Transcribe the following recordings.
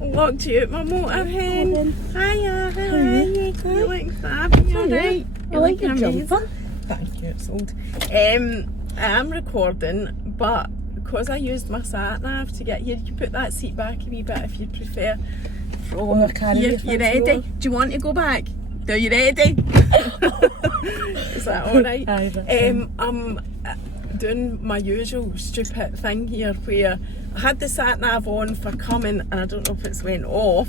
Locked you at my motor hen. Hiya, how are you? You look fab. You alright? I like your jumper. Thank you, it's old. I am recording, but because I used my sat nav to get here, you can put that seat back a wee bit if you prefer. Oh, I can't. You ready? Do you want to go back? Are you ready? Is that alright? I'm doing my usual stupid thing here where I had the sat nav on for coming and I don't know if it's went off.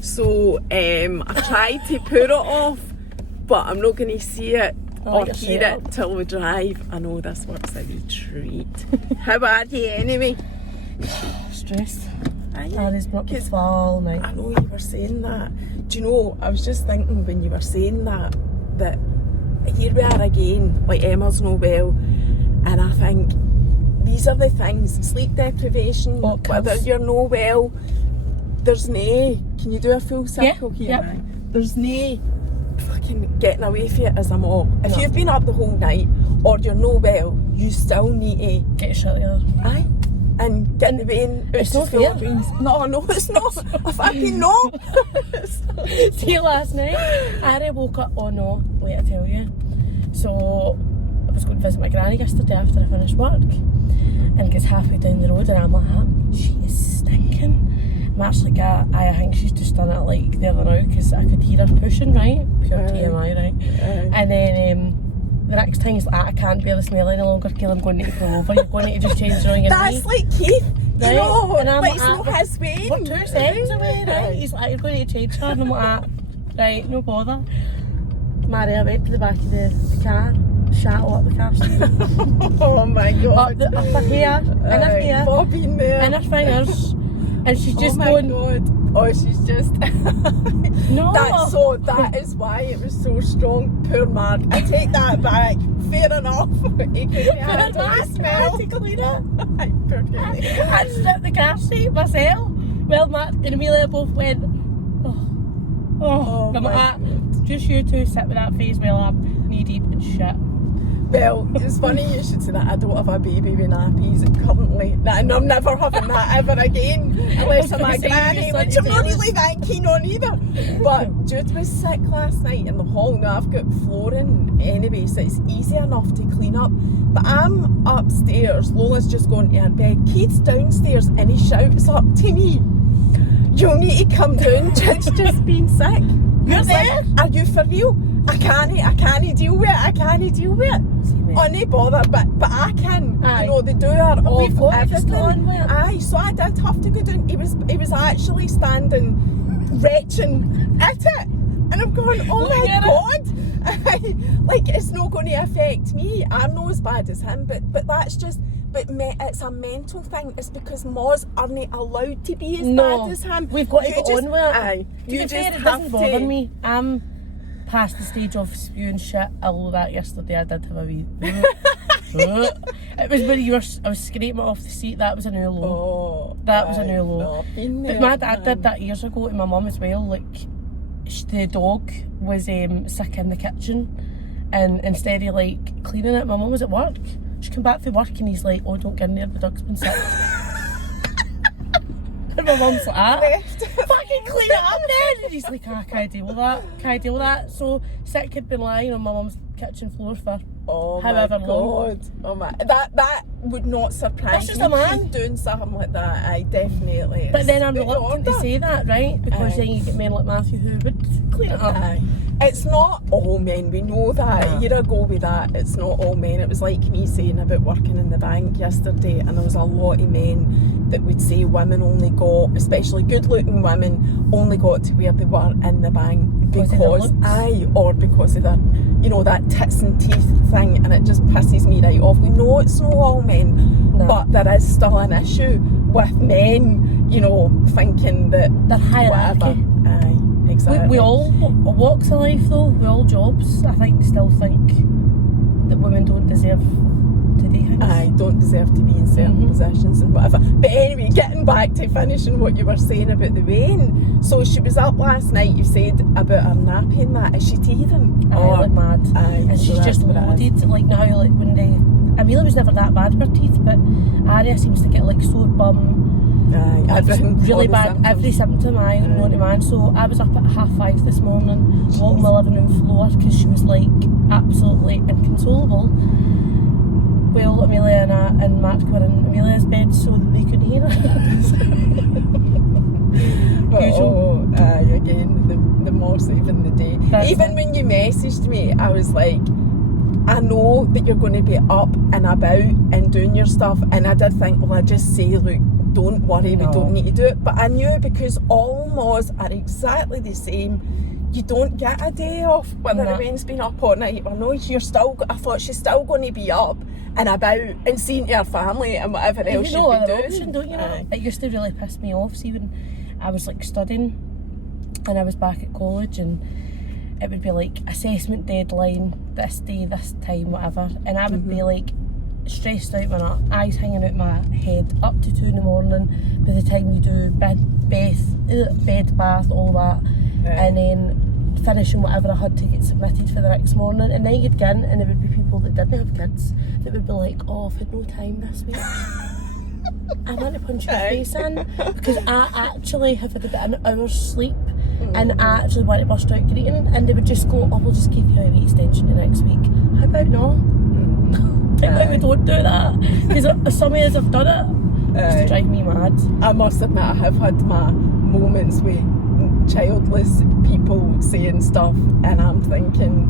So I tried to put it off, but I'm not going to see it or hear it till we drive. I know this works a wee treat. How are you anyway? Stressed. Daddy's been up to fall night. I know you were saying that. Do you know, I was just thinking when you were saying that here we are again, like Emma's no well, and I think these are the things, sleep deprivation, whether you're no well, there's no, can you do a full circle here? Yep. There's no fucking getting away from it as a mom. If you've been up the whole night or you're no well, you still need to get your shit together. Aye. And get the vein. It's not fair. No, it's not. I fucking know. See, last night, I woke up. Oh no, wait, I tell you. So, I was going to visit my granny yesterday after I finished work. And it gets halfway down the road and I'm like, she is stinking. I'm actually like, I think she's just done it like the other now because I could hear her pushing, right? Pure TMI, right? And then the next thing is like, I can't bear the smell any longer, Kayleigh, I'm going to pull over. You're going to just change the your That's like Keith, right? You know, and I'm like it's not his way. We're 2 seconds away, right? He's like, you're going to change her, and I'm like, right, no bother. Mary, I went to the back of the car, shattle up the car seat. Oh my god. Up her hair, in her hair, bobbing there. in her fingers, and she's just going. Oh my god. Oh, she's just. No. That is why it was so strong. Poor Mark. I take that back. Fair enough. He could have a smell. I had to clean it. Ay, poor Kayleigh. I stripped the car seat myself. Well, Mark and Amelia both went, oh. I'm like, just you two sit with that face while I'm knee deep in shit. Well, it's funny you should say that. I don't have a baby with nappies currently, and I'm never having that ever again, unless I'm a granny, which I'm not really that keen on either. But Jude was sick last night in the hall. Now I've got flooring anyway, so it's easy enough to clean up. But I'm upstairs, Lola's just going to her bed, Keith's downstairs, and he shouts up to me, "You'll need to come down, Jude's just been sick." You're there? Like, are you for real? I can't deal with it. Oh, no bother, but I can. Aye. You know, the door We've of got to just go on everything. with it. Aye, so I did have to go down. He was actually standing, retching at it. And I'm going, oh my god. Like, it's not going to affect me. I'm not as bad as him, but that's just... But it's a mental thing. It's because Moz aren't allowed to be as bad as him. We've got to go on with it. Aye. You just it have doesn't bother to... me. I'm past the stage of spewing shit. Although that yesterday I did have a wee... It was when I was scraping it off the seat. That was a new low. Oh, that was a new low. But my dad did that years ago to my mum as well. Like, the dog was sick in the kitchen, and instead of like cleaning it, my mum was at work. She came back from work and he's like, "Oh, don't get in there, the dog's been sick." And my mum's like, "Fucking clean it up then!" And he's like, "I can't deal with that. So sick had been lying on my mum's kitchen floor for however long. Oh my, that would not surprise me. That's just a man doing something like that. I definitely. But then I'm reluctant to say that, right? Because then you get men like Matthew who would clean it up. Aye. It's not all men, we know that. You're a go with that. It's not all men. It was like me saying about working in the bank yesterday, and there was a lot of men that would say women only got, especially good looking women, only got to where they were in the bank because or because of their, you know, that tits and teeth thing, and it just pisses me right off. We know it's not all men, but there is still an issue with men, you know, thinking that they're hierarchy. Whatever. Aye. Exactly. We all walks of life though, we all jobs, I think, still think that women don't deserve to do things. Aye, don't deserve to be in certain positions and whatever. But anyway, getting back to finishing what you were saying about the rain. So she was up last night, you said about her nappy and that. Is she teething? Aye, like mad. Aye, and so she's just loaded, like now, like when Amelia was never that bad with her teeth, but Aria seems to get like sore bum. Everything. Really bad, every symptom, known to man. So I was up at 5:30 this morning, walking my living room floor because she was like absolutely inconsolable. Well, Amelia and Mark were in Amelia's bed so that they could hear us. But Usual. Again, the more saving the day. That's Even it. when you messaged me, I was like, I know that you're going to be up and about and doing your stuff, and I did think, well, I just say, look, don't worry, we don't need to do it. But I knew, because all moths are exactly the same, you don't get a day off whether the man's been up all night or no. I thought she's still going to be up and about and seeing to her family and whatever else she'd no be other doing. option, don't you know? It used to really piss me off. See, when I was like studying and I was back at college, and it would be like assessment deadline, this day, this time, whatever, and I would be like stressed out, my eyes hanging out my head up to 2 in the morning by the time you do bed, bath, all that, and then finishing whatever I had to get submitted for the next morning. And then you'd get in and there would be people that didn't have kids that would be like, oh, I've had no time this week. I want to punch your face in, because I actually have had about an hour's sleep and I actually want to burst out greeting, and they would just go, oh, we'll just give you a wee extension to next week. How about no? Like, we don't do that, because some of us have done it. It used to drive me mad. I must admit, I have had my moments with childless people saying stuff, and I'm thinking,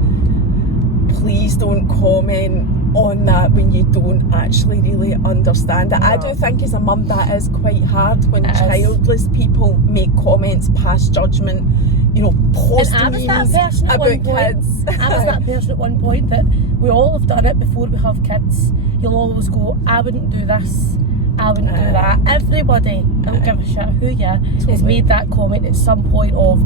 please don't comment on that when you don't actually really understand it. I do think as a mum that is quite hard when childless people make comments past judgment, you know, posting memes about kids. I was that person at one point, that we all have done it before we have kids. You'll always go, I wouldn't do this, I wouldn't do that. Everybody, I don't give a shit who you are, has made that comment at some point of,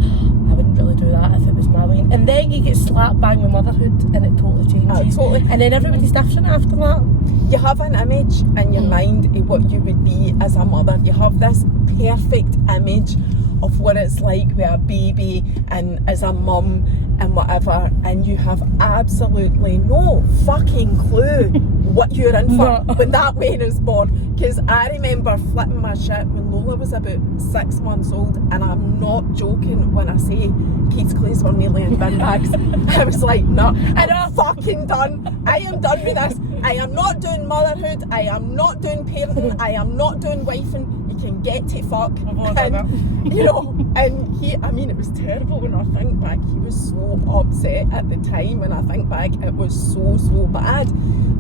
I wouldn't really do that if it was my way. And then you get slap bang with motherhood and it totally changes. And then everybody's different after that. You have an image in your mind of what you would be as a mother. You have this perfect image of what it's like with a baby and as a mum and whatever, and you have absolutely no fucking clue what you're in for when that wayne is born. Because I remember flipping my shit when Lola was about 6 months old, and I'm not joking when I say Keith's clothes were nearly in bin bags. I was like, no, I'm fucking done. I am done with this. I am not doing motherhood. I am not doing parenting. I am not doing wifing. You can get to fuck. And, you know, and he, I mean, it was terrible when I think back. He was so upset at the time. When I think back, it was so bad.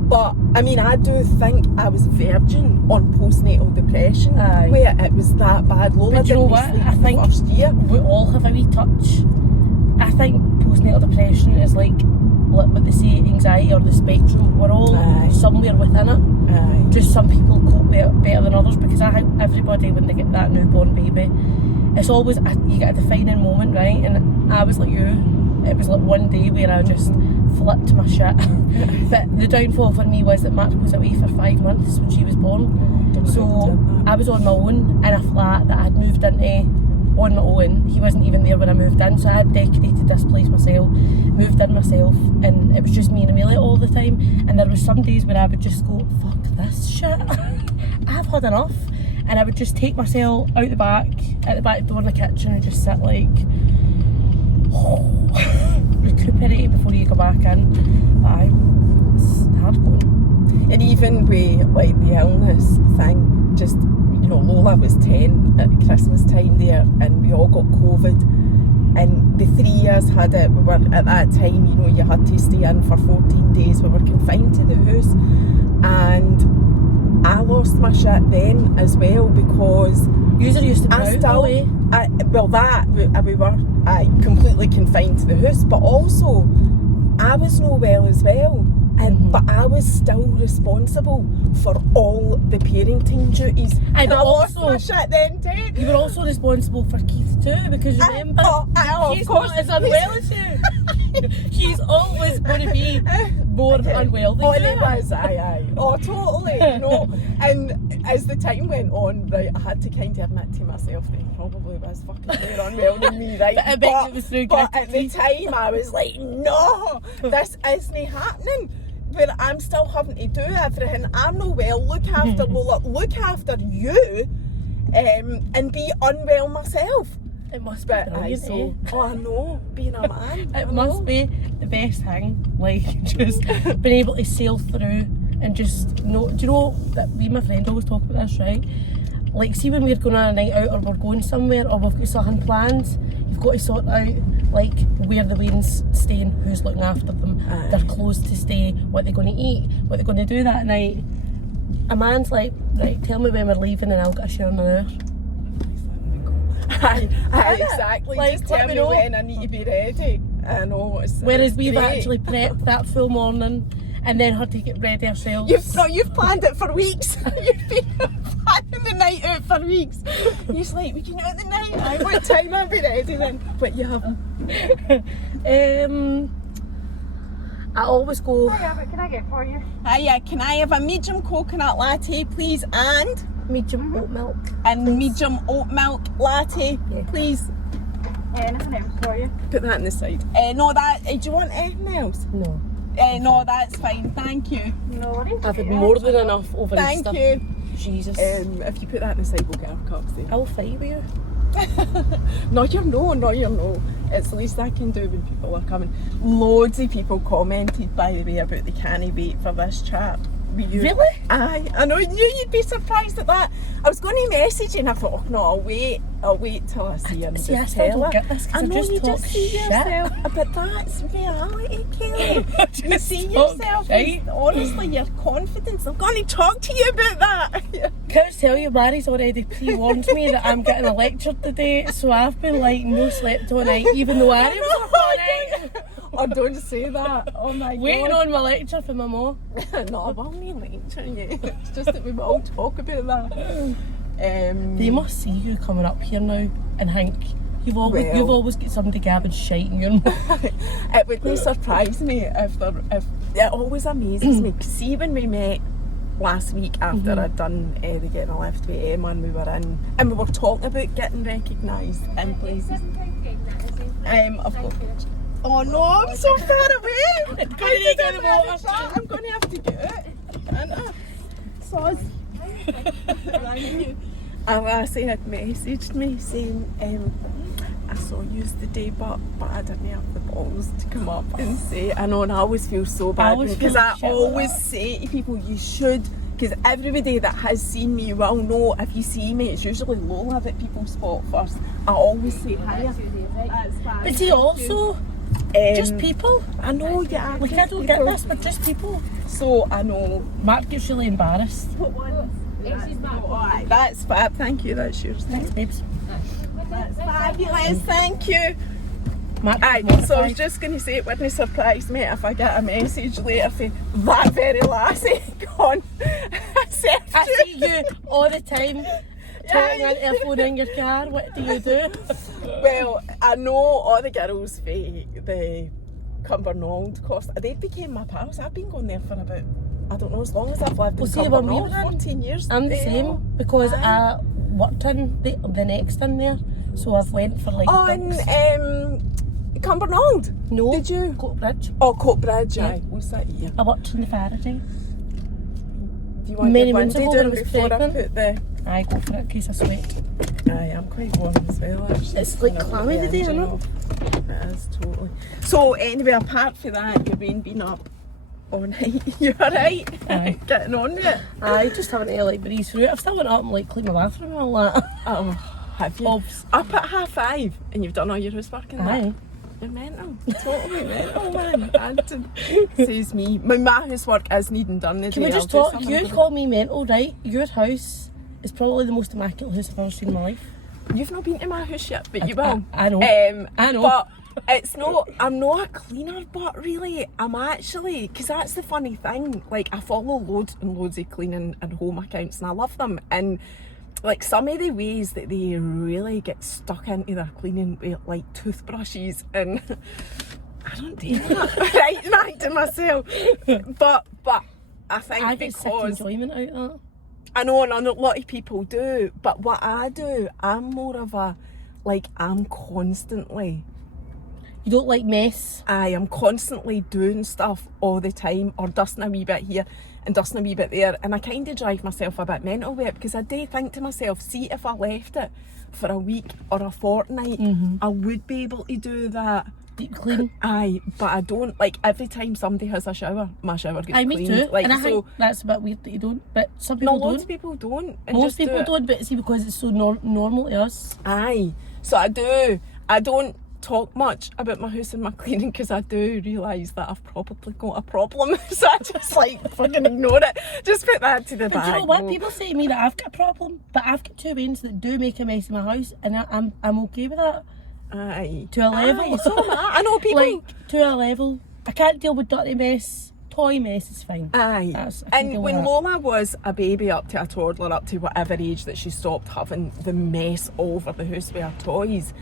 But I mean, I do think I was virgin on postnatal depression, where it was that bad. Lola didn't sleep I think the first year. We all have a wee touch. I think postnatal depression is like what they say, anxiety or the spectrum. We're all somewhere within it. Just some people cope with it better than others, because I think everybody, when they get that newborn baby, it's always, you get a defining moment, right? And I was like you, it was like one day where I just flipped my shit. But the downfall for me was that Mark was away for 5 months when she was born. So I was on my own in a flat that I had moved into on my own. He wasn't even there when I moved in, so I had decorated this place myself, moved in myself, and it was just me and Amelia all the time. And there was some days where I would just go, fuck this shit, I've had enough, and I would just take myself out the back, at the back door in the kitchen, and just sit like, recuperate before you go back in. But it's hard going. And even with like the illness thing, just, you know, Lola was 10 at Christmas time there, and we all got COVID, and the 3 years had it. We were at that time, you know, you had to stay in for 14 days. We were confined to the house, and I lost my shit then as well, because User used to be we were completely confined to the house, but also I was no well as well. But I was still responsible for all the parenting duties. And I lost my shit then too. You were also responsible for Keith too, because remember, he's not as unwell as you. He's always going to be more unwell than you. He was, Oh, totally, you know. And as the time went on, right, I had to kind of admit to myself that he probably was fucking more unwell than me, right? But I bet it was through But at the time, I was like, no, this isn't happening. where I'm still having to do everything. I'm not well. Look after Lola. Look after you, and be unwell myself. It must be brilliant, eh? Oh, I know, being a man. It must be the best thing, like, just being able to sail through and just know. Do you know that me and my friend always talk about this, right? Like, see when we're going on a night out or we're going somewhere or we've got something planned, you've got to sort out, like, where the wean's staying, who's looking after them, their clothes to stay, what they're going to eat, what they're going to do that night. A man's like, right, tell me when we're leaving and I'll get a share in an hour. Aye, exactly. Like, just tell me when I need to be ready. I know. Whereas we've great. actually prepped that full morning and then had to get ready ourselves. You've planned it for weeks. You've been planning the night out for weeks. You're just like, we can do it the night. Aye, what time I'll be ready then? But you haven't. I always go. Yeah, what can I get for you? Hiya, can I have a medium coconut latte, please, and Medium oat milk. medium oat milk latte, please. Anything else for you? Put that on the side. No, do you want anything else? No. No, that's fine. Thank you. No worries. I've had more than enough over Thank Easter. you. Jesus. If you put that on the side, we'll get our cups there. I'll fight with you. No, you're no. It's the least I can do when people are coming. Loads of people commented, by the way, about they can't wait for this chat. Really? Aye, I know, knew you'd be surprised at that. I was going to message you and I thought, oh no, I'll wait till I see her and See, I just still tell don't her. get this 'cause I I know just you talk just see shit. yourself, but that's reality, Kayleigh. You see talk yourself, shite. honestly, your confidence. I'm going to talk to you about that. Can I tell you, Barry's already pre-warned me that I'm getting a lecture today, so I've been like no slept all night, even though Barry was up all night. Oh, don't say that. Oh my God. Waiting on my lecture for my mum. No, I won't be lecturing you. It's just that we will all talk about that. They must see you coming up here now and think you've always got somebody gabbing shite in your mouth. It wouldn't surprise me if it always amazes me. See, when we met last week after I'd done the Getting a Lift with Emma and we were talking about getting recognised in places. I've got. Oh no, I'm so far away! I'm going to have to get it. Sauce. Lassie had messaged me saying, I saw you today, but I didn't have the balls to come up and say. I know, and I always feel so bad because I always say to people, you should. Because everybody that has seen me will know if you see me, it's usually Lola that people spot first. I always say hiya. But see, also, just people. I know, yeah. Like, I don't get this, but just people. So, I know. Mark gets really embarrassed. That's fab, thank you, that's yours. Thanks, babes. That's fabulous, thank you. Mark So I was just going to say, it wouldn't surprise me if I get a message later saying, that very lassie gone. I see you all the time talking on the phone in your car. What do you do? Well, I know all the girls for the Cumbernauld course. They became my pals. I've been going there for about, I don't know, as long as I've lived in Cumbernauld, 14 years. I'm the same because I worked in the next in there, so I've went for like Cumbernauld? No. Did you? Coatbridge. Oh, Coatbridge, Yeah. aye. What's that year? I worked in the Faraday. Do you want Many your months windy ago when down I was before pregnant. I put the... I go for it in case I sweat. Aye, I'm quite warm as well, actually. It's like clammy today, I know. It is, totally. So, anyway, apart from that, you've been up all night. You alright? Aye. Getting on with it? I just haven't to like breeze through it. I've still went up and like cleaned my bathroom and all that. Oh, have you? Obs. Up at 5:30 and you've done all your housework and that? Aye. You're mental. Totally mental, man. That says me. My housework is needing done. Can we just talk? You call me mental, right? Your house is probably the most immaculate house I've ever seen in my life. You've not been to my house yet, but you will. I know. I know. But it's not, I'm not a cleaner, but really, I'm actually, because that's the funny thing. Like, I follow loads and loads of cleaning and home accounts and I love them. And like some of the ways that they really get stuck into their cleaning with like toothbrushes and I don't do that. Right, back to myself. But I think I get sick because enjoyment out of that. I know, and a lot of people do, but what I do, I'm more of a, like, I'm constantly You don't like mess. I am constantly doing stuff all the time, or dusting a wee bit here and dusting a wee bit there, and I kind of drive myself a bit mental with it, because I do think to myself, see if I left it for a week or a fortnight, I would be able to do that. Deep clean. Aye, but I don't. Like, every time somebody has a shower, my shower gets Me cleaned. too. Like, and I so think that's a bit weird that you don't, but some no, people loads don't. of people don't. And Most just do people it. don't, but see, because it's so normal to us. Aye, so I do. I don't talk much about my house and my cleaning, because I do realise that I've probably got a problem. So I just like fucking ignore it. Just put that to the But back. do you know what? No. People say to me that I've got a problem, but I've got two Waynes that do make a mess in my house, and I'm okay with that. Aye. To a level. Aye, so am I. I know people. Like, to a level. I can't deal with dirty mess. Toy mess is fine. Aye. I can And deal when with that. Lola was a baby up to a toddler, up to whatever age that she stopped having the mess all over the house with her toys,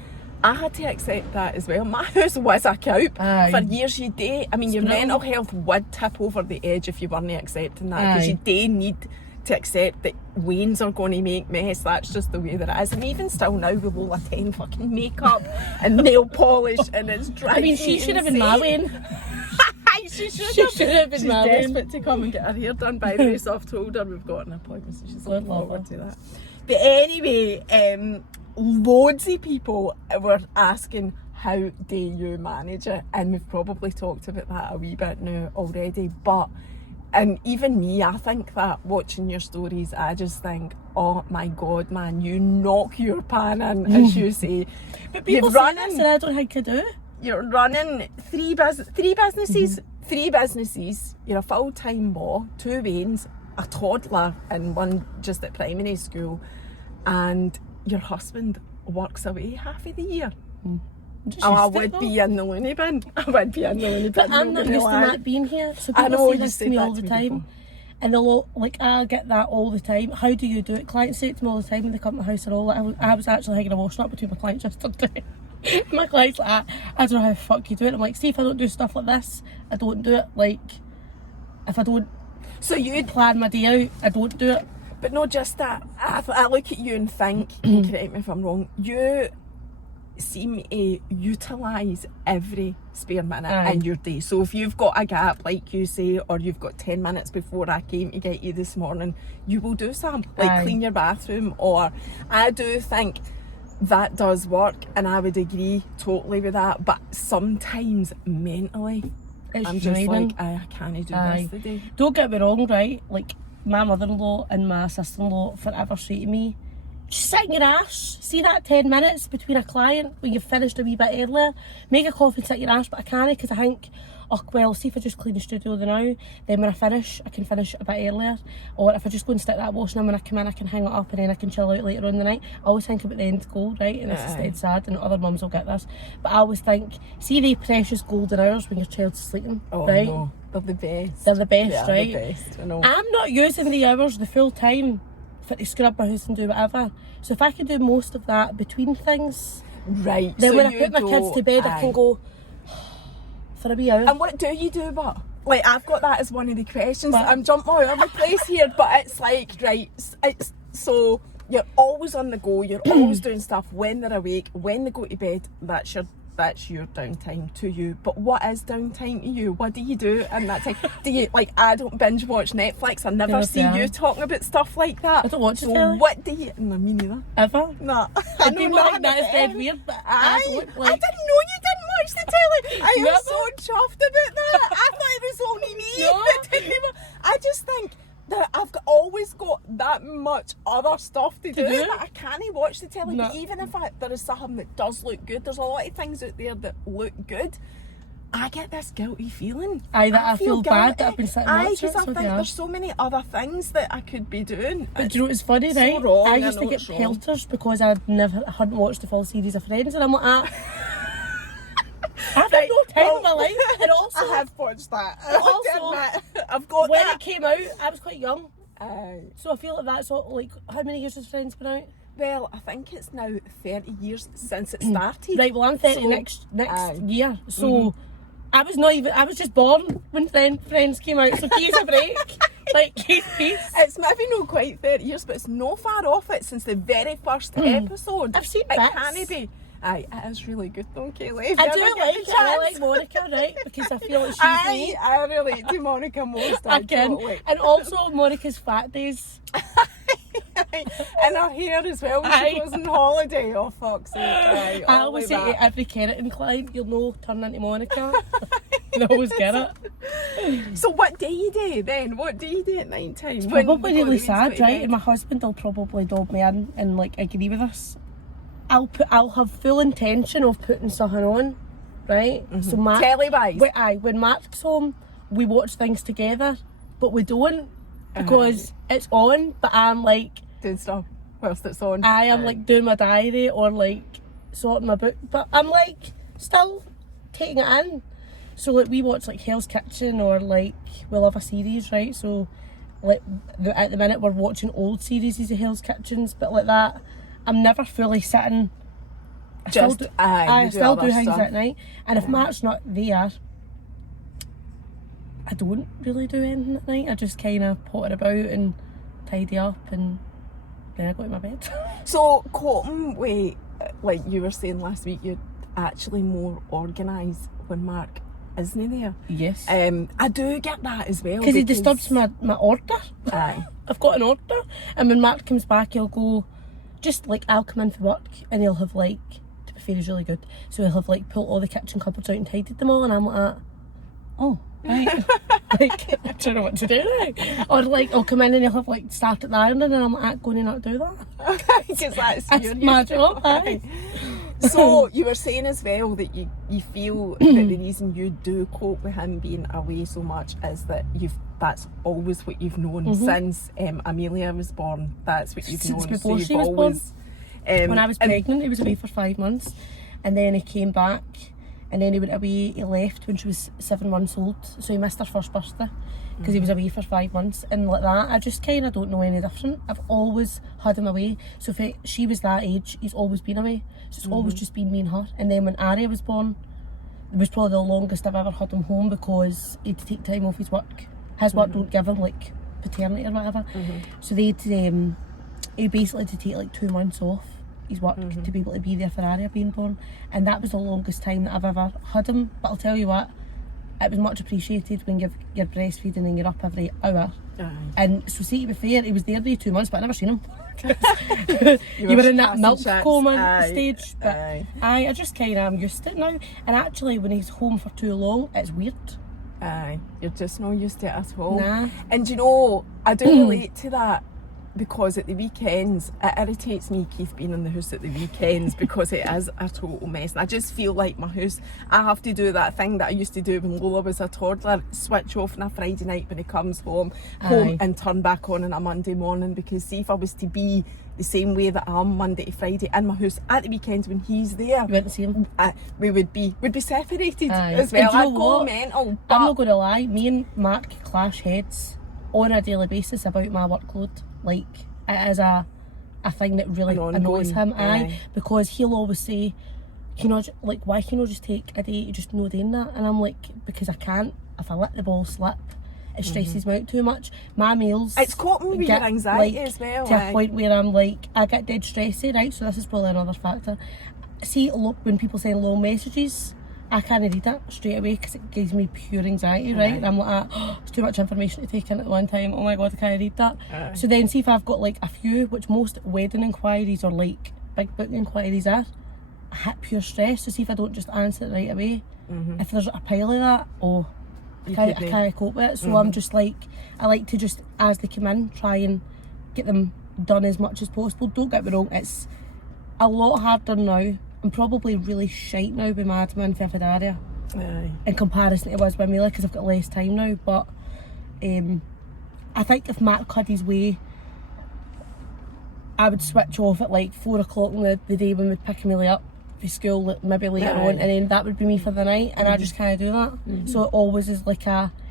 I had to accept that as well. My house was a cope Aye. for years. You do. I mean, your Scribble. mental health would tip over the edge if you weren't accepting that, because Aye. you do need to accept that Waynes are going to make mess. That's just the way that it is. And even still now, with Lola 10 fucking makeup and nail polish, and it's driving I mean, she should have been my Wayne. Aye, she should have been She's my Wayne. desperate to come and get her hair done. By the way, so I've told her we've got an appointment, so she's looking Good, love forward her. to that. But anyway, loads of people were asking, how do you manage it? And we've probably talked about that a wee bit now already, but and even me, I think that watching your stories, I just think, oh my God, man, you knock your pan in, as you say. But people You're say this and I don't think I do. You're running three businesses, you're a full-time mom, 2 Waynes, a toddler, and one just at primary school, and your husband works away half of the year. Just Oh, I used to it, would though. be in the loony bin. I would be in the loony bin. But I'm not gonna used to lie. that being here. So I people know, say you this to said me that all to the me time. before. And they'll, like, I'll get that all the time. How do you do it? Clients say it to me all the time when they come to my house and all. I was actually hanging a washing up between my clients yesterday. My client's like, I don't know how the fuck you do it. I'm like, see, if I don't do stuff like this, I don't do it. Like, if I don't So you'd plan my day out, I don't do it. But not just that. I look at you and think, and correct me if I'm wrong, you seem to utilise every spare minute Aye. in your day. So if you've got a gap, like you say, or you've got 10 minutes before I came to get you this morning, you will do some, like Aye. clean your bathroom, or I do think that does work, and I would agree totally with that, but sometimes mentally It's I'm just draining. like, I can't do Aye. this today. Don't get me wrong, right? Like, my mother-in-law and my sister-in-law forever say to me, just sit in your ass. See that 10 minutes between a client when you've finished a wee bit earlier? Make a coffee and sit in your ass, but I can't, because I think, oh, well, see if I just clean the studio now, then when I finish, I can finish a bit earlier. Or if I just go and stick that washing in, when I come in, I can hang it up and then I can chill out later on in the night. I always think about the end goal, right? And it's dead sad, and other mums will get this. But I always think, see the precious golden hours when your child's sleeping, Oh right? no, they're the best. They're the best, They are right? the best, I know. I'm not using the hours the full time for to scrub my house and do whatever. So if I can do most of that between things, Right. then so when I you put my kids go- to bed, I aye. can go for a wee hour. And what do you do, but? Like, I've got that as one of the questions. But- I'm jumping all over the place here, but it's like, right, it's so you're always on the go, you're always doing stuff when they're awake, when they go to bed, that's your downtime to you. But what is downtime to you? What do you do in that time? Do you, like, I don't binge watch Netflix, I never Never see do. you talking about stuff like that. I don't watch so the telly. what do you, no, me neither. Ever. No. And people think that is dead weird, but I I don't. didn't Like, know you didn't watch the telly. I am Never. so chuffed about that. I thought it was only me No. that didn't even. I just think that always got that much other stuff to do do? that I can't watch the telly. No. But even if there is something that does look good, there's a lot of things out there that look good. I get this guilty feeling. Aye, that I feel bad guilty. that I've been sitting Aye, watching because it, I so think they are. there's so many other things that I could be doing. but do you know what's funny, so right? wrong, I I used to know get it's wrong. pelters because I hadn't watched the full series of Friends, and I'm like, I've had no time in my life. And also, I have watched that. also, I've got when that. it came out, I was quite young. Aye. So I feel like that's all, like, how many years has Friends been out? Well, I think it's now 30 years since it started. Right, well, I'm 30 So- next Aye. year. So I was just born when Friends came out. So give us a break. Like, peace. It's maybe not quite 30 years, but it's no far off it since the very first episode. I've seen it bits. can't be. Aye, it is really good though, Kayleigh. I like Monica, right? Because I feel like she's me. I relate to Monica most. I can. Totally. And also Monica's fat days. And her hair as well when she goes on holiday. Oh, fuck's sake. Aye, I always say to every keratin client, you'll know, turn into Monica. And I always get it. So what do you do then? What do you do at night time? It's probably really sad, right? And my husband will probably dob me in and like agree with us. I'll have full intention of putting something on, right? So Mark, televise. When Mark's home, we watch things together, but we don't because it's on. But I'm like doing stuff whilst it's on. I am like doing my diary or like sorting my book, but I'm like still taking it in. So like we watch like Hell's Kitchen or like we love a series, right? So like at the minute we're watching old series of Hell's Kitchens, but like that. I'm never fully sitting. I still do things at night. And if Mark's not there, I don't really do anything at night. I just kind of potter about and tidy up and then I go to my bed. So coping with, like you were saying last week, you're actually more organised when Mark isn't there. Yes. I do get that as well. Because he disturbs my order. Aye. I've got an order. And when Mark comes back, he'll go... Just like I'll come in for work and he'll have like, to be fair, he's really good, so he'll have like pulled all the kitchen cupboards out and tidied them all, and I'm like, oh, right. Like, I don't know what to do now. Or like I'll come in and he'll have like started the ironing and I'm like, going to not do that. Because that's my job. Aye. So you were saying as well that you feel that the reason you do cope with him being away so much is that that's always what you've known since Amelia was born. That's what you've known. Before so she was born. When I was pregnant, he was away for 5 months, and then he came back, and then he went away. He left when she was 7 months old, so he missed her first birthday because he was away for 5 months, and like that, I just kind of don't know any different. I've always had him away. So if she was that age, he's always been away. So it's always just been me and her. And then when Aria was born, it was probably the longest I've ever had him home because he had to take time off his work. His work don't give him like paternity or whatever. So he basically had to take like 2 months off his work to be able to be there for Aria being born. And that was the longest time that I've ever had him. But I'll tell you what, it was much appreciated when you're breastfeeding and you're up every hour. And so see, to be fair, he was there the 2 months, but I never seen him. you were in that milk coma stage. But I just kind of am used to it now. And actually, when he's home for too long, it's weird. You're just not used to it at all. Nah. And you know, I do relate to that. Because at the weekends, it irritates me, Keith, being in the house at the weekends because it is a total mess. And I just feel like my house, I have to do that thing that I used to do when Lola was a toddler, switch off on a Friday night when he comes home and turn back on a Monday morning. Because see, if I was to be the same way that I'm Monday to Friday in my house at the weekends when he's there, you wouldn't see him. We would be separated as well. I'd go mental. I'm not going to lie, me and Mark clash heads on a daily basis about my workload. Like, it is a thing that really annoys him. Because he'll always say, like, why can you not just take a day to just no doing that? And I'm like, because I can't. If I let the ball slip, it stresses me out too much. My meals, it's coping with your anxiety as well. To a point where I'm like, I get dead stressy, right? So this is probably another factor. See, look, when people send long messages, I can't read it straight away because it gives me pure anxiety, right? And I'm like, it's too much information to take in at one time. Oh my God, I can't read that. So then see if I've got like a few, which most wedding inquiries or like big booking inquiries are, I hit pure stress. So see if I don't just answer it right away. If there's a pile of that, I can't cope with it. So I'm just like, I like to just, as they come in, try and get them done as much as possible. Don't get me wrong, it's a lot harder now. I'm probably really shite now with my admin for Aria in comparison to it was with Amelia because I've got less time now. But I think if Mark had his way, I would switch off at like 4 o'clock in the day when we'd pick Amelia up for school, maybe later on, and then that would be me for the night. And I just can't do that. So it always is like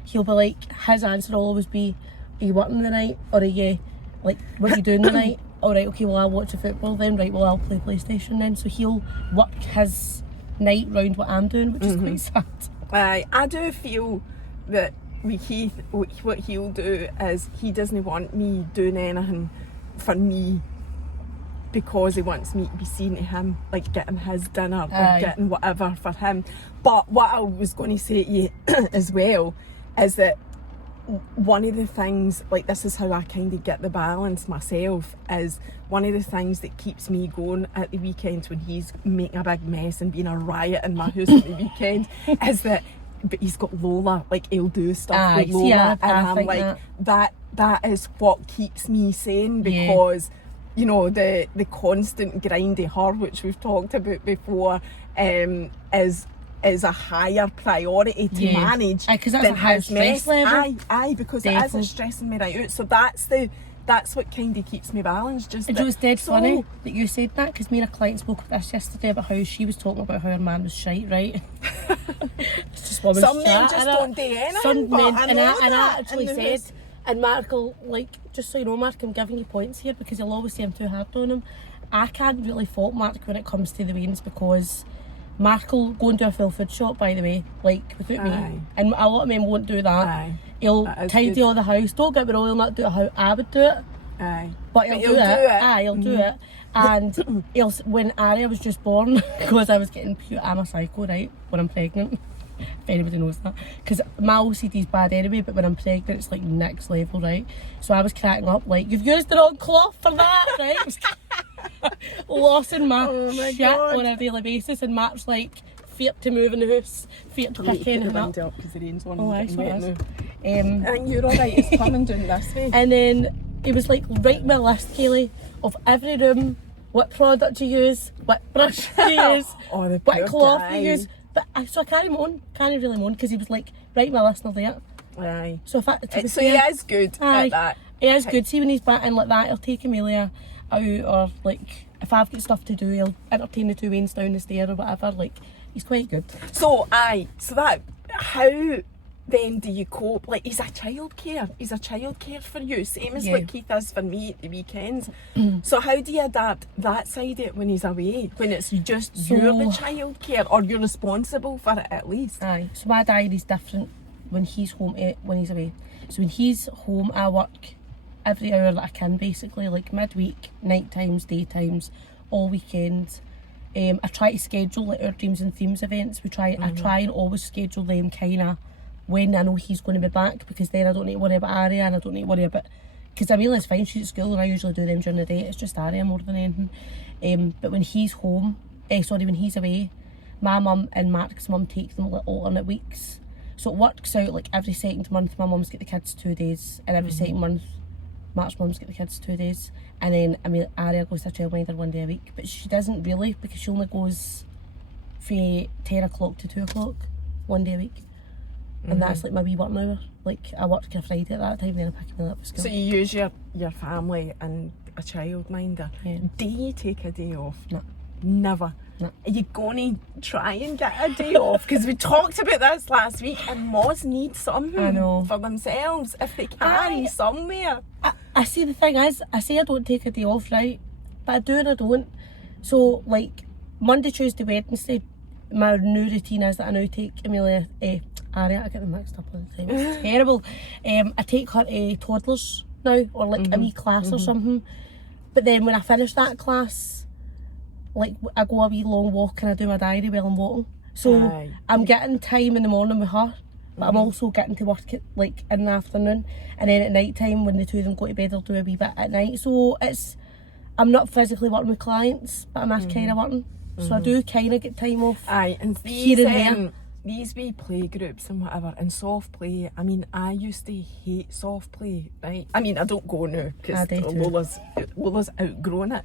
he'll be like, his answer will always be, are you working the night, or are you like, what are you doing the night? Alright, okay, well I'll watch the football then, right, well I'll play PlayStation then. So he'll work his night round what I'm doing, which is quite sad. I do feel that with Keith, what he'll do is he doesn't want me doing anything for me because he wants me to be seen to him, like getting his dinner Aye. or getting whatever for him. But what I was going to say to you as well is that one of the things, like this is how I kind of get the balance myself, is one of the things that keeps me going at the weekends when he's making a big mess and being a riot in my house at the weekend is that, but he's got Lola, like he'll do stuff with Lola, yeah, and I'm like, that is what keeps me sane, because you know, the constant grind of her, which we've talked about before, is a higher priority to manage than his mess. Aye, because it is stressing me right out. So that's what kind of keeps me balanced. Just it was dead funny that you said that, because me and a client spoke about this yesterday about how she was talking about how her man was shite, right? It's just women's some men just don't do anything. Some men, and I actually and said, and Mark will, like, just so you know, Mark, I'm giving you points here because he'll always say I'm too hard on him. I can't really fault Mark when it comes to the weans, because Mark will go and do a full food shop, by the way, like without me, and a lot of men won't do that. He'll tidy all the house. Don't get me wrong, he'll not do it how I would do it. But he'll do it. He'll do it. And when Aria was just born, because I was getting pure, I'm a psycho, right, when I'm pregnant, if anybody knows that, because my OCD's bad anyway, but when I'm pregnant it's like next level, right? So I was cracking up like, you've used the wrong cloth for that, right? Losing my shit on a daily basis, and Mark's like, fear to move in the house, fear to pick anything up. Because the rain's on. I think you're alright, it's coming down this way. And then he was like, write me a list, Kayleigh, of every room, what product you use, what brush you use, what cloth you use. But so I can't really moan, because he was like, write me a list and I'll do it. Aye. So he is good at that. He is good. See, when he's batting like that, he'll take Amelia out, or like if I've got stuff to do, he'll entertain the two wains down the stair or whatever. Like, he's quite good. So that, how then do you cope? Like, he's a childcare for you, same as what Keith is for me at the weekends. So how do you adapt that side of it when he's away, when it's just you're the childcare, or you're responsible for it at least? Aye, so my diary's different when he's home, when he's away. So when he's home, I work every hour that I can, basically, like midweek, night times, daytimes, all weekends. I try to schedule like our Dreams and Themes events. I try and always schedule them kind of when I know he's going to be back, because then I don't need to worry about Aria, and I don't need to worry about, because Amelia's fine, she's at school and I usually do them during the day. It's just Aria more than anything. But when he's home, when he's away, my mum and Mark's mum take them like alternate weeks. So it works out like every second month my mum's get the kids 2 days, and every second month Mark's mum's get the kids 2 days, and then Aria goes to a childminder 1 day a week. But she doesn't really, because she only goes from 10 o'clock to 2 o'clock 1 day a week. And that's like my wee working hour. Like, I work a Friday at that time, then I pick him up for school. So you use your family and a childminder. Yeah. Do you take a day off? No. Never. No. Are you going to try and get a day off? Because we talked about this last week, and moths need something for themselves if they can somewhere. I see, the thing is, I say I don't take a day off, right? But I do and I don't. So like Monday, Tuesday, Wednesday, my new routine is that I now take Amelia, Aria, I get them mixed up all the time, it's terrible. I take her to toddlers now, or like a wee class or something. But then when I finish that class, like I go a wee long walk and I do my diary while I'm walking. So I'm getting time in the morning with her, but I'm also getting to work at, like in the afternoon, and then at night time when the two of them go to bed, I'll do a wee bit at night. So I'm not physically working with clients, but I'm kind of working. So I do kind of get time off. And here and there. These wee play groups and whatever, and soft play, I mean, I used to hate soft play, right? I mean, I don't go now because Lola's outgrown it.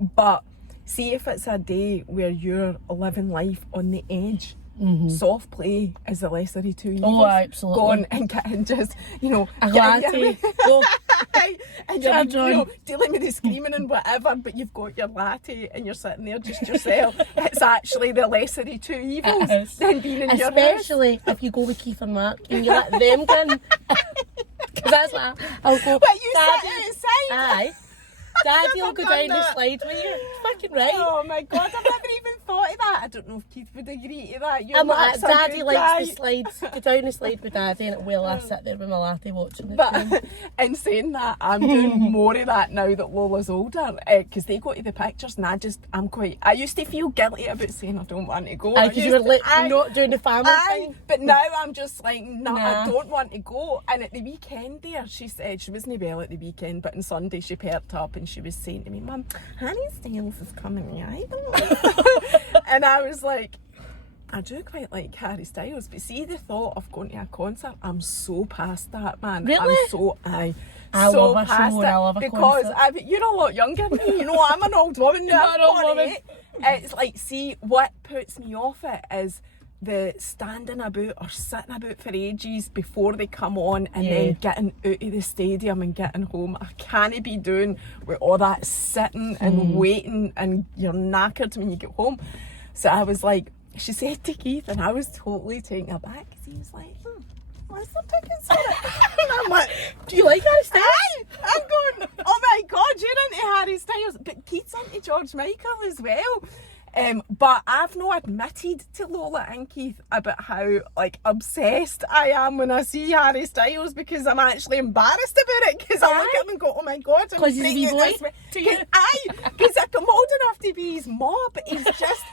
But see, if it's a day where you're living life on the edge, soft play is the lesser of two evils. Oh, absolutely. Go on and get and just, a latte. And you're dealing with the screaming and whatever, but you've got your latte and you're sitting there just yourself. It's actually the lesser of two evils than being in your house. Especially if you go with Keith and Mark and you let them in. Because that's what I'll go. But you sit outside. Aye. Daddy will go down the slide with you. Fucking right. Oh my God, I've never even thought thought of that. I don't know if Keith would agree to that. I'm like, Daddy likes the slides. Go down the slide with Daddy, and well, I sit there with my latte watching it. But in saying that, I'm doing more of that now that Lola's older, because they go to the pictures, and I used to feel guilty about saying I don't want to go. Because you were not doing the family thing. But now I'm just like, I don't want to go. And at the weekend there, she said, she wasn't well at the weekend, but on Sunday she perked up and she was saying to me, Mum, Harry Styles is coming, and I was like, I do quite like Harry Styles, but see the thought of going to a concert, I'm so past that, man. Really? I'm so I love a show and I love a because concert. you're a lot younger than me, you know, I'm an old woman now. You're an old woman. It's like, see, what puts me off it is the standing about or sitting about for ages before they come on and then getting out of the stadium and getting home. I can't be doing with all that sitting and waiting and you're knackered when you get home. So I was like, she said to Keith, and I was totally taken aback because he was like, what's the tickets for it? And I'm like, do you like Harry Styles? I'm going, oh my God, you're into Harry Styles. But Keith's into George Michael as well. But I've not admitted to Lola and Keith about how like obsessed I am when I see Harry Styles, because I'm actually embarrassed about it, because I look at him and go, oh my God, I'm because he's a wee boy to you. Because I'm old enough to be his mom, but he's just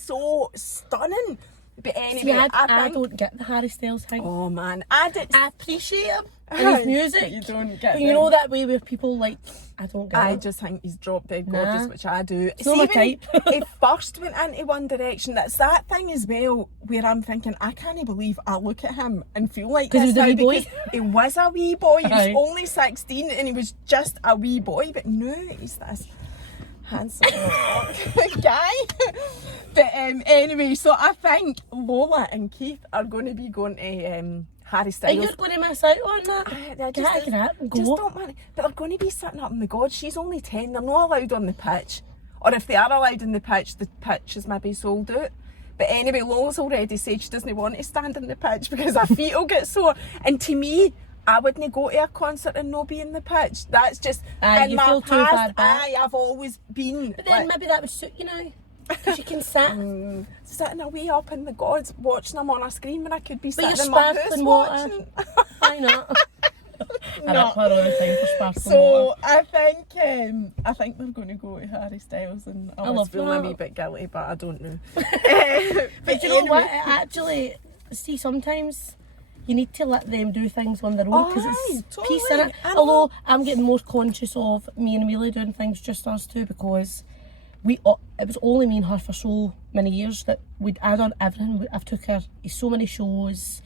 so stunning. But anyway, see, I don't get the Harry Styles thing. Oh man, I appreciate him and his music. You don't get you know that way where people like, I don't get it. I just think he's drop dead gorgeous, which I do. It's not my type. He first went into One Direction. That's that thing as well where I'm thinking, I can't believe I look at him and feel like this now, because he was a wee boy. He was only 16 and he was just a wee boy, but now he's this handsome guy. But anyway, so I think Lola and Keith are going to be going to Harry Styles. And you're going to miss out on that. Just don't mind. But they're going to be sitting up in the God. She's only 10. They're not allowed on the pitch. Or if they are allowed in the pitch is maybe sold out. But anyway, Lola's already said she doesn't want to stand in the pitch because her feet will get sore. And to me, I wouldn't go to a concert and not be in the pitch. That's just in you my feel past. too far back. I've always been. But then maybe that would suit you now. Because you can sit. Sitting away up in the gods, watching them on a screen when I could be but sitting in my house sparkling watching. Why not? I don't put all the time for sparkling so water. I think they're going to go to Harry Styles, and I love was feeling that. a wee bit guilty, but I don't know. But you know what? It actually, see, sometimes you need to let them do things on their own, because it's peace in it. Although I'm getting more conscious of me and Amelia doing things just us two, because it was only me and her for so many years that I'd done everything. I've took her to so many shows.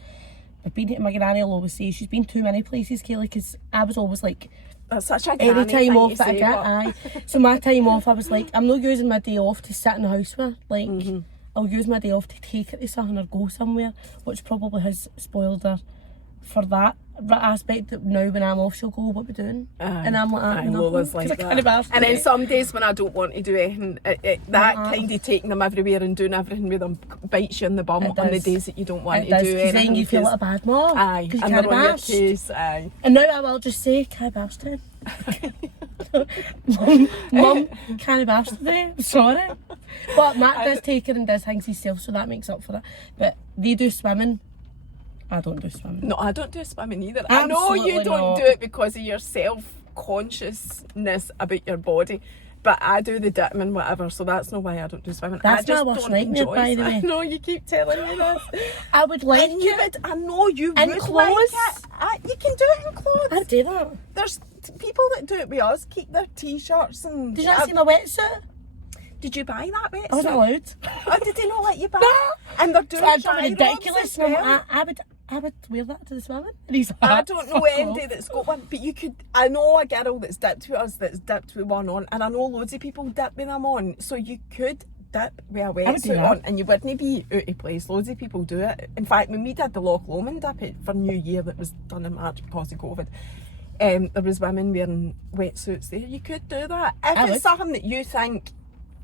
I've been to my granny will always say she's been too many places, Kayleigh, because I was always like, that's such a any time off that I get, So my time off, I was like, I'm not using my day off to sit in the house with her. Like, I'll use my day off to take her to something or go somewhere, which probably has spoiled her for that aspect, that now when I'm off she'll go, what we doing? And I'm like, Lola's like that. And then some days when I don't want to do anything, that kind of taking them everywhere and doing everything with them bites you in the bum on the days that you don't want to do anything. Because then you feel like a bad mom. Aye, because you can't bash. And now I will just say, can I bash today? Mum, can I bash today? I'm sorry. But Matt does take her and does things himself, so that makes up for it. But they do swimming. I don't do swimming. No, I don't do swimming either. Absolutely I know you don't do it because of your self-consciousness about your body, but I do the dipping and whatever, so that's not why I don't do swimming. That's I just my worst don't nightmare, enjoy by the way. I know you keep telling me this. I would like and you would. I know you in would clothes. like it. You can do it in clothes. I do that. There's people that do it with us, keep their t-shirts and. Did you not see my wetsuit? Did you buy that wetsuit? I wasn't allowed. Oh, did they not let you buy No. it? And they're doing ridiculous. I would wear that to the swimming. And he's like, I don't know anybody that's got one, but you could. I know a girl that's dipped with us that's dipped with one on, and I know loads of people dip with them on. So you could dip with a wetsuit on, and you wouldn't be out of place. Loads of people do it. In fact, when we did the Loch Lomond dip for New Year that was done in March because of COVID, there was women wearing wetsuits there. You could do that if it's something that you think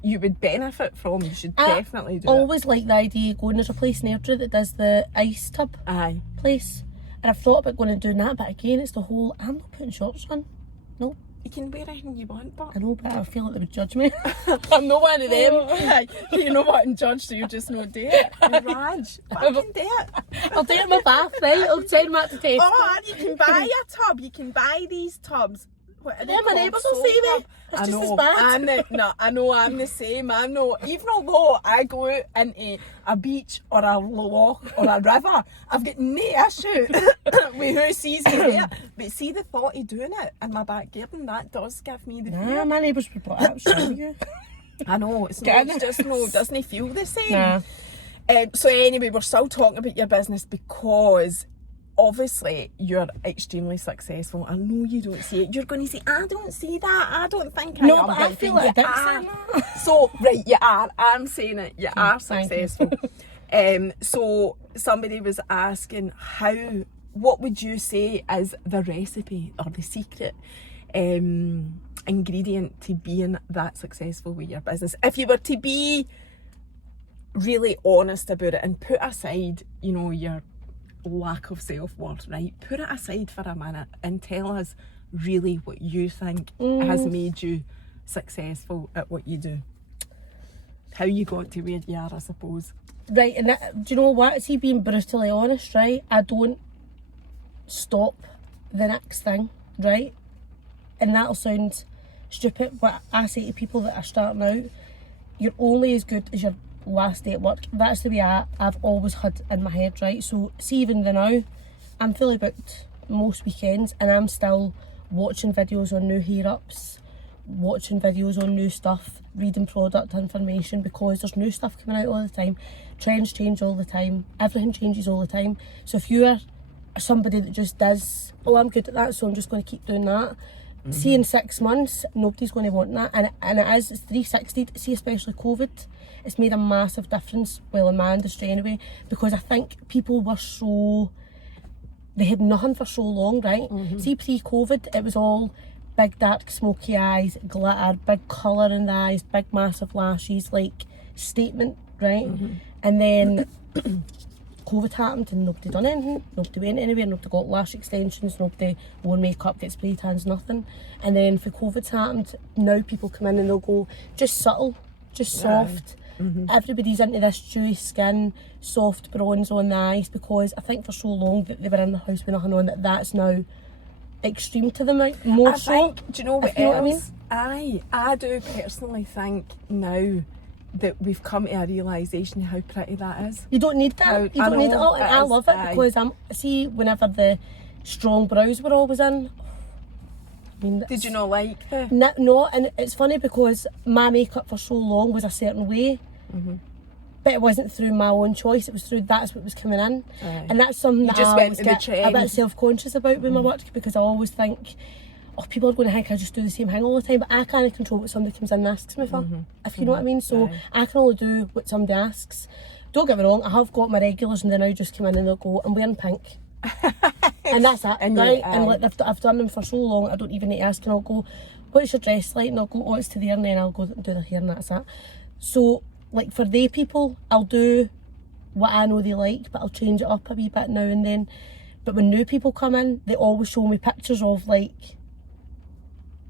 you would benefit from. You should definitely do it. I always like the idea of going. There's a place in Airdrie that does the ice tub place, and I've thought about going and doing that, but again it's the whole, I'm not putting shorts on. No. You can wear anything you want, but I know, but I feel like they would judge me. I'm not one of them. you know what, and judge, so you're just not do it. Raj, fucking do it. I'll do it in my bath, right? I'll send Matt to taste. Oh, and you can buy a tub. You can buy these tubs. What are they Then my called? neighbours will see me. It's I just know. as bad. I know, I'm the same. I know. Even although I go out into a beach or a loch or a river, I've got no issue with who sees me there. But see, the thought of doing it in my back garden, that does give me the fear. Nah, my neighbours would put up, show you. I know, it's not, it's just no, doesn't feel the same. Nah. So anyway, we're still talking about your business because obviously you're extremely successful. I know you don't see it. You're going to say, I don't see that. I don't think I am. No, but I feel like I did say that. So, right, you are. I'm saying it. You are Thank you. successful. So somebody was asking what would you say is the recipe or the secret ingredient to being that successful with your business? If you were to be really honest about it and put aside, you know, your lack of self-worth, right? Put it aside for a minute and tell us really what you think has made you successful at what you do. How you got to where you are, I suppose. Right, and that, do you know what? See, being brutally honest, right? I don't stop the next thing, right? And that'll sound stupid, but I say to people that are starting out, you're only as good as your last day at work. That's the way I've always had in my head, right? So see, even now, I'm fully booked most weekends and I'm still watching videos on new hair ups, watching videos on new stuff, reading product information, because there's new stuff coming out all the time. Trends change all the time, everything changes all the time. So if you're somebody that just does, oh, I'm good at that, so I'm just going to keep doing that, see, in 6 months nobody's going to want that. And it's 360. See, especially COVID, it's made a massive difference, well, in my industry anyway, because I think people were they had nothing for so long, right? See, pre-COVID, it was all big dark smoky eyes, glitter, big colour in the eyes, big massive lashes, like statement, right? And then COVID happened and nobody done anything, nobody went anywhere, nobody got lash extensions, nobody wore makeup, get spray tans, nothing. And then for COVID's happened, now people come in and they'll go just subtle, just soft. Everybody's into this dewy skin, soft bronze on the eyes, because I think for so long that they were in the house with nothing on, that's now extreme to them, like, more I so. think, do you know what you know else? what I mean? I do personally think now that we've come to a realisation how pretty that is. You don't need that. You don't need it. Oh, and I love it because see, whenever the strong brows were always in, I mean, Did you not like the... No, and it's funny because my makeup for so long was a certain way, but it wasn't through my own choice, it was through that's what was coming in. And that's something that just I went always with the get trend. a bit self-conscious about with my work, because I always think, oh, people are going to think I just do the same thing all the time, but I can't control what somebody comes in and asks me for, if you know what I mean. So I can only do what somebody asks. Don't get me wrong, I have got my regulars and they now just come in and they'll go, I'm wearing pink. And that's it, And right? And like, I've done them for so long, I don't even need to ask, and I'll go, what's your dress like? And I'll go, oh, it's to there, and then I'll go do their hair, and that's it. So, like, for they people, I'll do what I know they like, but I'll change it up a wee bit now and then. But when new people come in, they always show me pictures of, like,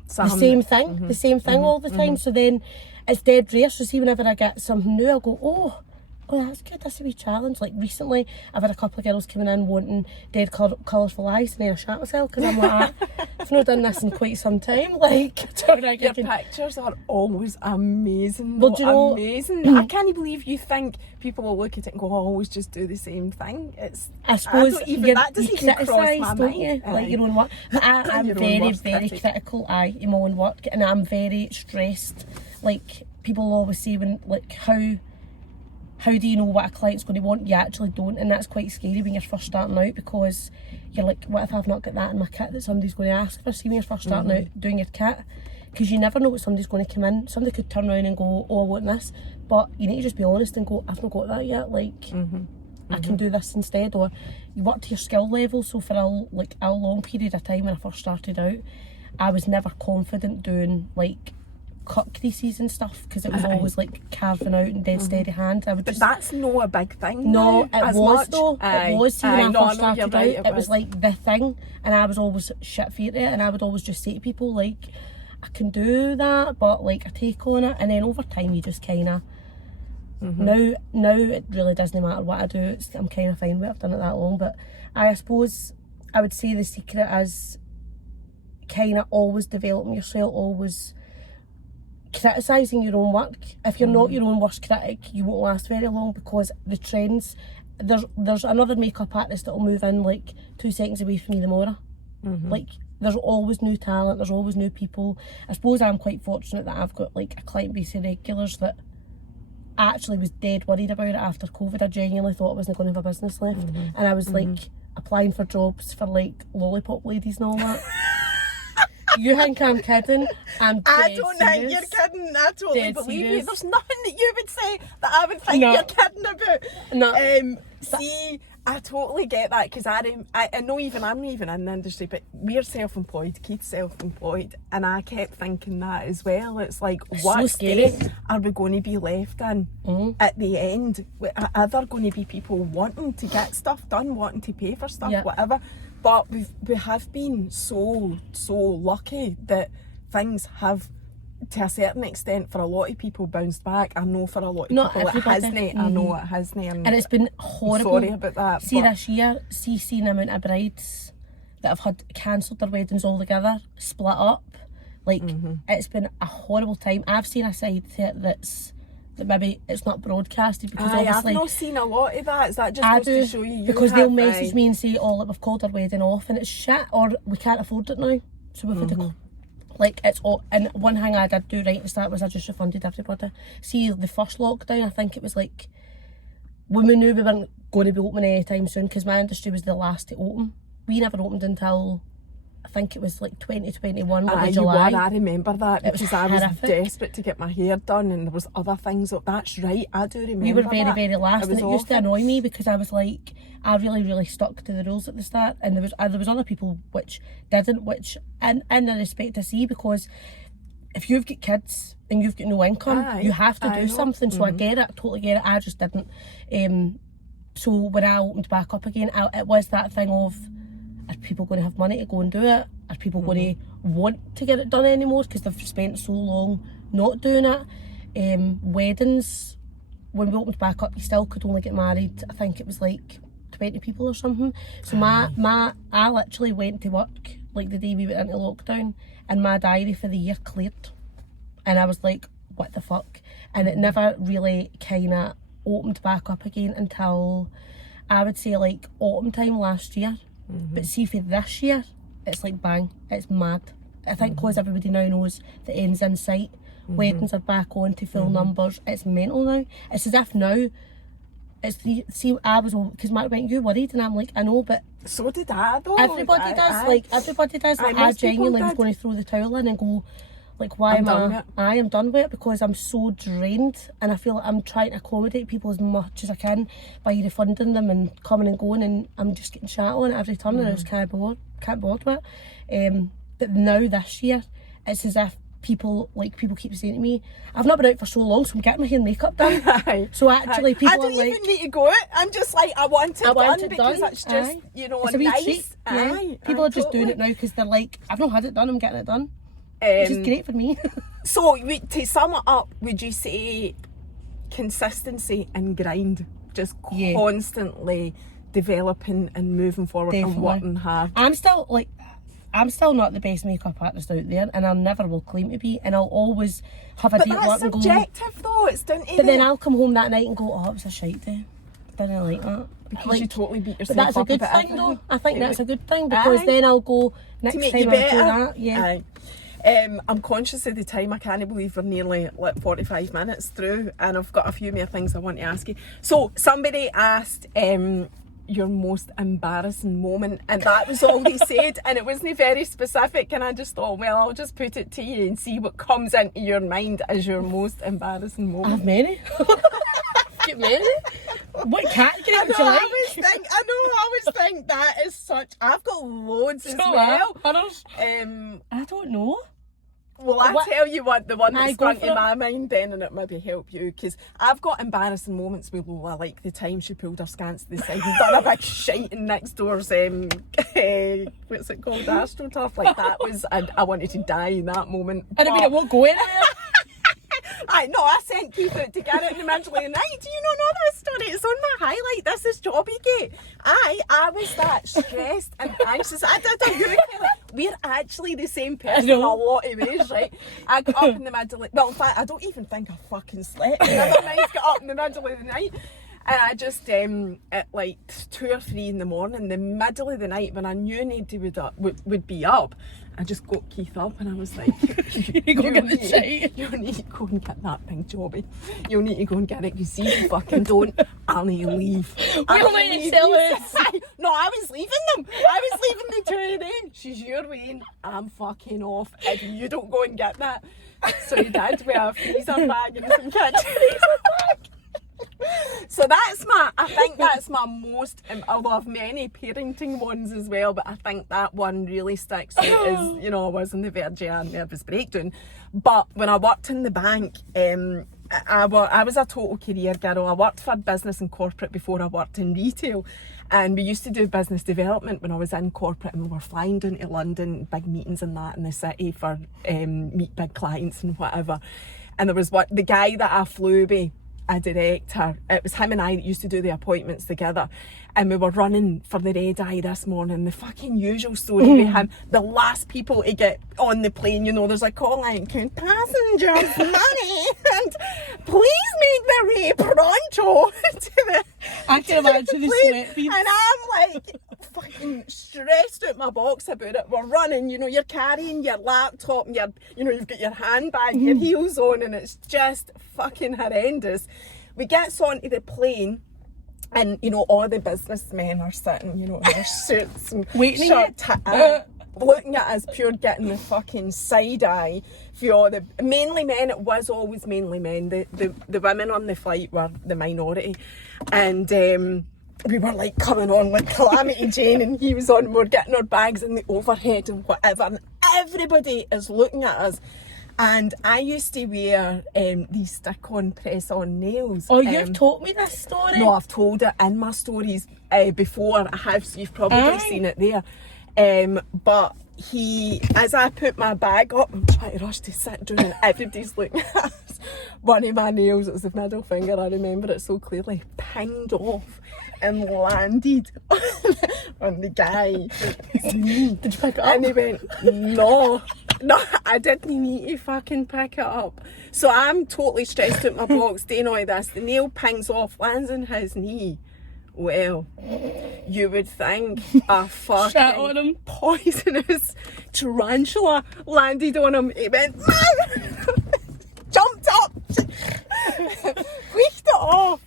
the same thing all the time. So then it's dead rare. So see, whenever I get something new, I'll go, oh, that's good, that's a wee challenge. Like recently, I've had a couple of girls coming in wanting dead colourful eyes, and then I shat myself because I'm like, I've not done this in quite some time. Like, your pictures are always amazing. Well, do you know, amazing. I can't believe you think people will look at it and go, oh, I always just do the same thing. I suppose that doesn't even cross my don't mind. you? Like your own work. But I'm very, very critical in my own work, and I'm very stressed. Like, people always say, when, like, how do you know what a client's going to want? You actually don't, and that's quite scary when you're first starting out, because you're like, what if I've not got that in my kit that somebody's going to ask for? See, when you're first starting out doing your kit, because you never know what somebody's going to come in. Somebody could turn around and go, oh, I want this, but you need to just be honest and go, I've not got that yet, like, I can do this instead. Or you work to your skill level. So for a long period of time when I first started out, I was never confident doing, like, cut creases and stuff because it was always like carving out and dead steady hand. I would But just, that's not a big thing. no, now, it as was much. though. Aye. It was. See, when I No, first know, you're started right, out, it was like the thing, and I was always shit feared it, and I would always just say to people like, I can do that, but like I take on it, and then over time you just kind of. Now it really doesn't matter what I do. I'm kind of fine with it. I've done it that long, but I suppose I would say the secret is kind of always developing yourself, always criticising your own work. If you're not your own worst critic, you won't last very long, because the trends, there's another makeup artist that will move in like 2 seconds away from you tomorrow. Like there's always new talent, there's always new people. I suppose I'm quite fortunate that I've got like a client base of regulars that I actually was dead worried about it after COVID. I genuinely thought I wasn't going to have a business left, and I was like applying for jobs for like lollipop ladies and all that. You think I'm kidding? I don't think you're kidding. I totally Dead believe serious. you. There's nothing that you would say that I would think No. you're kidding about. No. See, I totally get that, because I know, even I'm not even in the industry, but we're self-employed, Keith's self-employed, and I kept thinking that as well. It's like, what so scary. state are we going to be left in at the end? Are there going to be people wanting to get stuff done, wanting to pay for stuff, whatever? But we have been so lucky that things have, to a certain extent, for a lot of people, bounced back. I know for a lot of Not people everybody. it hasn't. I know it hasn't. And it's been horrible. Sorry about that. See, but this year, seeing the amount of brides that have had cancelled their weddings altogether, split up. Like, it's been a horrible time. I've seen a side to it that maybe it's not broadcasted, because obviously I've not seen a lot of that. Is that just I goes do, to show you? because they'll message me and say, oh, like, we've called our wedding off and it's shit, or we can't afford it now, so we've had to like, it's all. And one thing I did do right at the start was I just refunded everybody. See, the first lockdown, I think it was like, when we knew we weren't going to be opening anytime soon, because my industry was the last to open, we never opened until, I think it was like 2021, like July. I remember that, It was because I was horrific. desperate to get my hair done, and there was other things. That's right, I do remember. We were very, that. very last, and it used to awful. annoy me, because I was like, I really stuck to the rules at the start, and there was other people which didn't, which in the respect I see, because if you've got kids and you've got no income, you have to do something. So I get it, I totally get it. I just didn't. So when I opened back up again, it was that thing of, are people going to have money to go and do it? Are people going to want to get it done anymore, because they've spent so long not doing it? Weddings, when we opened back up, you still could only get married, I think it was like 20 people or something. So I literally went to work like the day we went into lockdown, and my diary for the year cleared, and I was like, what the fuck? And it never really kind of opened back up again until, I would say, like autumn time last year. But see, for this year, it's like bang, it's mad. I think because everybody now knows the end's in sight, weddings are back on to full numbers. It's mental now. It's as if now, I was, because Mark went, you worried? And I'm like, I know, but so did I though. everybody does. Everybody does. Like, I genuinely was going to throw the towel in and go, like, why am I am done with it, because I'm so drained, and I feel like I'm trying to accommodate people as much as I can by refunding them and coming and going, and I'm just getting shat on every turn, and I just can't board with it. But now this year, it's as if people keep saying to me, I've not been out for so long, so I'm getting my hair and makeup done. So actually people I don't are like, even need to go out. I'm just like, I want it done, because it's just, you know, it's a wee nice. treat. People are just doing it now because they're like, I've not had it done, I'm getting it done. Which is great for me. So to sum it up, would you say consistency and grind, just constantly developing and moving forward and working hard? I'm still not the best makeup artist out there, and I never will claim to be, and I'll always have a day at work and go, subjective though, it's down to but then I'll come home that night and go, oh, it was a shite day, I didn't like that. because you totally beat yourself But that's a up good about thing everything. though. I think that's a good thing, because then I'll go, next make time you I'll do better. that. Yeah. Aye. I'm conscious of the time. I can't believe we're nearly like 45 minutes through, and I've got a few more things I want to ask you. So somebody asked your most embarrassing moment, and that was all they said, and it wasn't very specific, and I just thought, well, I'll just put it to you and see what comes into your mind as your most embarrassing I moment. have many. Get many? What category would you like? I always think that is such. I've got loads as So well. others? Um, I don't know. Well, I What? tell you what, the one that Aye, sprung go for to it. my mind then, and it maybe help you, because I've got embarrassing moments with Lola, like the time she pulled her scants to the side and done a big shite in next door's, what's it called, AstroTurf, like that was, I wanted to die in that moment. And I mean, it won't go anywhere. I sent Keith out to get it in the middle of the night. Do you not know this story? It's on my highlight. This is Jobbygate. I was that stressed and anxious. I did a you, Kayleigh. We're actually the same person in a lot of ways, right? I got up in the middle of, well, in fact, I don't even think I fucking slept. Never mind, got up in the middle of the night. And I just, at like 2 or 3 in the morning, the middle of the night, when I knew Nadie would be up, I just got Keith up and I was like, You go get the shite. you need to go and get that big jobby. You need to go and get it, because if you fucking don't, I'll need to leave. We'll need to sell it. No, I was leaving them. I was leaving the 2 of them. She's your way. I'm fucking off if you don't go and get that. So he did with a freezer bag and some kids. So I think that's my most, although I've many parenting ones as well, but I think that one really sticks out as, you know, I was on the verge of a nervous breakdown. But when I worked in the bank, I was a total career girl. I worked for business and corporate before I worked in retail. And we used to do business development when I was in corporate, and we were flying down to London, big meetings and that in the city for meet big clients and whatever. And there was the guy that I flew with, a director, it was him and I that used to do the appointments together, and we were running for the red eye this morning. The fucking usual story with him, the last people to get on the plane, you know, there's a call like, "Can passengers money and please make their way pronto to the I can imagine the plane." sweat beads. And I'm like fucking stressed out my box about it. We're running, you know, you're carrying your laptop and you've got your handbag, your heels on, and it's just fucking horrendous. We get onto the plane, and you know, all the businessmen are sitting, you know, in their suits and Waiting looking at us, pure getting the fucking side eye for all the mainly men. It was always mainly men. The women on the flight were the minority, and we were like coming on like Calamity Jane, and he was on. We're getting our bags in the overhead and whatever, and everybody is looking at us. And I used to wear these stick-on, press-on nails. Oh, you've told me this story. No, I've told it in my stories before. I have, so you've probably seen it there. But as I put my bag up, I'm trying to rush to sit down, and everybody's looking at us. One of my nails, it was the middle finger, I remember it so clearly, pinged off and landed on the guy. Did you pick it up? And he went, no, I didn't need to fucking pick it up. So I'm totally stressed out my box doing all this. The nail pings off, lands on his knee. Well, you would think a Shit on him. fucking poisonous tarantula landed on him. He went, jumped up, squeaked it off.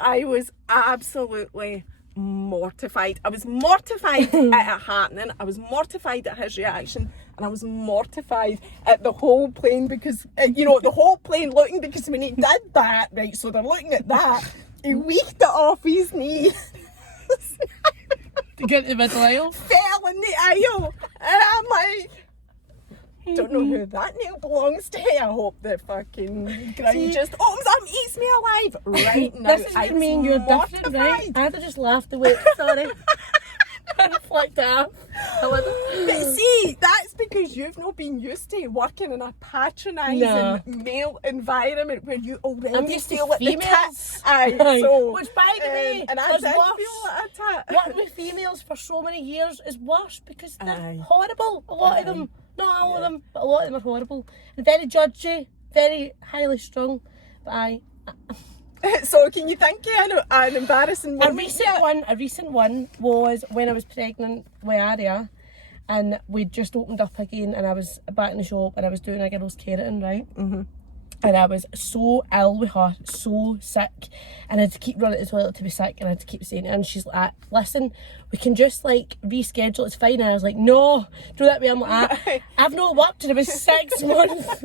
I was absolutely mortified. I was mortified at it happening. I was mortified at his reaction, and I was mortified at the whole plane, because, you know, the whole plane looking, because when he did that, right, so they're looking at that, he weaked it off his knee. To get to the middle aisle. Fell in the aisle, and I'm like, don't know who that nail belongs to. I hope the fucking ground just opens up and eats me alive right now. This doesn't mean you're different, right? I had to just laugh away. Sorry. And flicked it off. But see, that's because you've not been used to working in a patronising male environment where you already I'm used to feel like the females. tit. Aye, so, which, by the way, and I is did worse. feel like a tit. Working with females for so many years is worse, because they're Aye. horrible. A lot of them. Not all of them, but a lot of them are horrible. And very judgy, very highly strung. But So can you think of an embarrassing A moment? recent one was when I was pregnant with Aria, and we'd just opened up again, and I was back in the shop, and I was doing a girl's keratin, right? Mm-hmm. And I was so ill with her, so sick, and I had to keep running to the toilet to be sick, and I had to keep saying it, and she's like, listen, we can just like reschedule, it's fine. And I was like, no, do that way. I'm like, I've not worked and it was 6 months.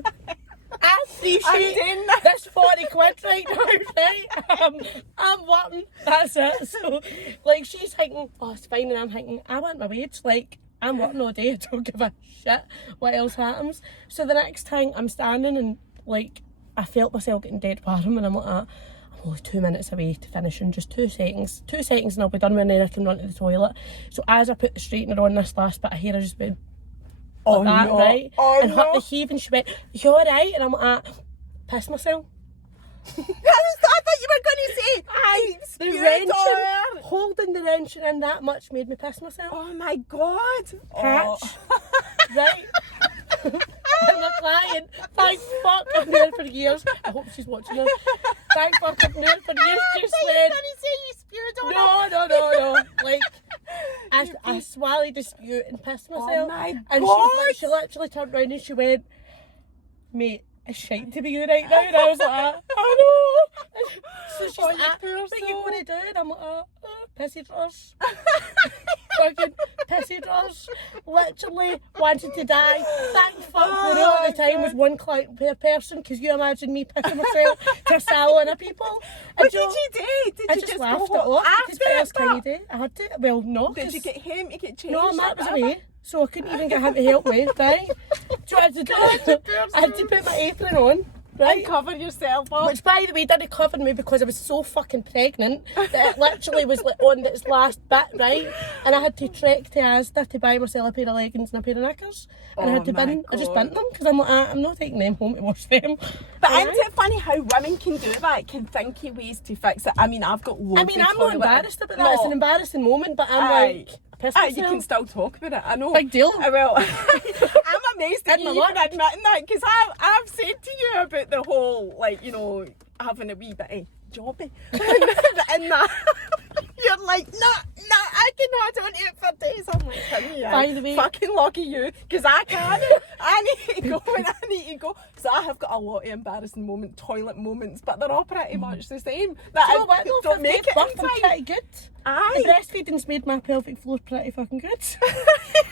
I appreciate this 40 quid right now, right? I'm working, that's it. So, like, she's thinking, oh, it's fine, and I'm thinking, I want my wage, like, I'm working all day, I don't give a shit what else happens. So the next time I'm standing and like, I felt myself getting dead warm and I'm like, I'm only 2 minutes away to finish in just 2 seconds. 2 seconds and I'll be done when I can run to the toilet. So as I put the straightener on this last bit of hair, I just went, Oh that, no. right? Oh and no. hurt the heave and she went, you alright? And I'm like, pissed myself. I thought you were going to say, The spewed wrenching, on her. holding the wrenching in that much made me piss myself. Oh my God. Patch. Right? I'm not lying. Thank fuck I've known her for years. I hope she's watching this. Thank fuck I've known her for years. Just I went, thought you say you spewed on her. no. Like, I swallowed the spew and pissed myself. Oh my and God. she literally turned around and she went, mate, it's shite to be you right now. And I was like, I know. So she's Oh, you like, poor what are you soul. going to do? And I'm like, pissy drawers. Fucking pissy drawers. Literally wanted to die. Thank fuck the rule at the time was 1 client per person, because you imagine me pissing myself to a salon of people. What did you do? Did I you just go laughed it off, because what else can you do? I had to. Well, no. Did 'cause- you get him to get changed? No, Matt or was whatever? away, so I couldn't even get him to help me, right? Do you want to do I had to put my apron on, right? And cover yourself up. Which, by the way, didn't cover me because I was so fucking pregnant that it literally was like on its last bit, right? And I had to trek to Asda to buy myself a pair of leggings and a pair of knickers. And I Oh had to my bin, I just God. bint them because I'm like, I'm not taking them home to wash them. But Right? isn't it funny how women can do that? Can think of ways to fix it. I mean, I've got loads I mean, of I'm not toilet- embarrassed about that. It's an embarrassing moment, but I'm Aye. like, I pissed You myself. can still talk about it, I know. Big deal. Well, I'm amazed at Did you my even work. admitting that, because I've said to you about the whole, like, you know, having a wee bit of jobby and that. You're like, nah, I can hold on to it for days. I'm like, can you? By the way- Fucking lucky you, because I can't. I need to go when I need to go. Because I have got a lot of embarrassing toilet moments, but they're all pretty much the same. That Do you know what, though? don't make it birth, in I'm time. pretty good. Aye. The breastfeeding's made my pelvic floor pretty fucking good.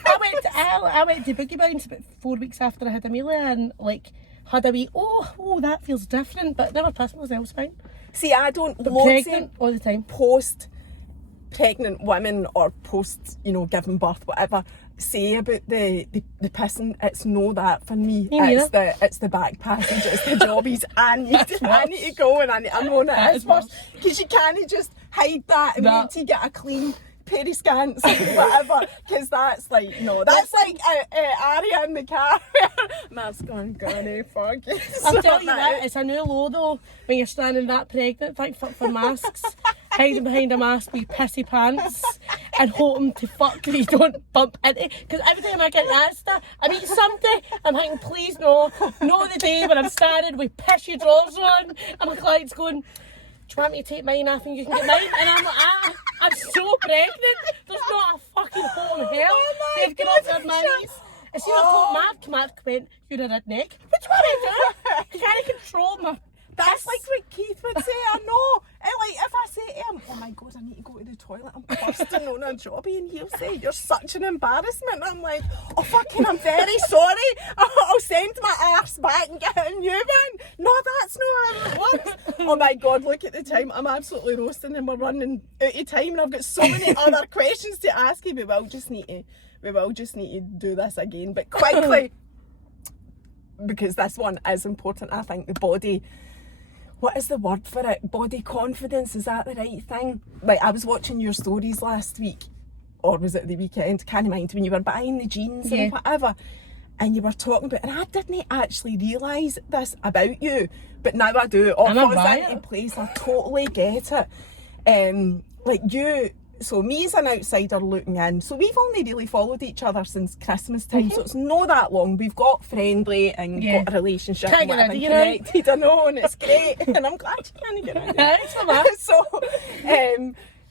I went to Boogie Bounce about 4 weeks after I had Amelia and like had a wee, oh, that feels different, but never pissed myself, it's fine. See, I don't But loads pregnant of all the time. post-pregnant women or post, giving birth, whatever, say about the pissing. It's no that for me. Me It's the back passage. It's the jobbies. I need to go and I know that That is is worse, worse. because you can't just hide that and No. wait to get a clean pair of scants or whatever, because that's like, no, that's like Aria in the car. Matt's going, Granny, fuck you. I'll tell you that, it's a new low though, when you're standing that pregnant, thank fuck for masks, hiding behind a mask with pissy pants, and hoping to fuck that you don't bump into, because every time I get that stuff, I mean something, I'm thinking, please no the day when I'm standing with pissy drawers on, and my client's going, do you want me to take mine off and you can get mine? And I'm like, I'm so pregnant. There's not a fucking hole in hell. They've got up their knees. I see I told Mark went, you're a redneck. What do you want to do? You can't control my That's like what Keith would say, I know. And like, if I say to him, oh my God, I need to go to the toilet, I'm bursting on a jobby, and he'll say, you're such an embarrassment. I'm like, oh fucking, I'm very sorry. I'll send my arse back and get a new one. No, that's not how it works. Oh my God, look at the time. I'm absolutely roasting and we're running out of time, and I've got so many other questions to ask you. We will just need to do this again, but quickly, because this one is important. I think the body, what is the word for it? Body confidence, is that the right thing? Like, I was watching your stories last week, or was it the weekend? Can't mind, when you were buying the jeans and whatever, and you were talking about, and I didn't actually realise this about you, but now I do. I'm a Falls riot. into place. I totally get it. Like you. So me as an outsider looking in, so we've only really followed each other since Christmas time, so it's not that long. We've got friendly and got a relationship Can't and get whatever, rid of you, connected, I know, and it's great. And I'm glad you can't get rid of it. It's for that. So,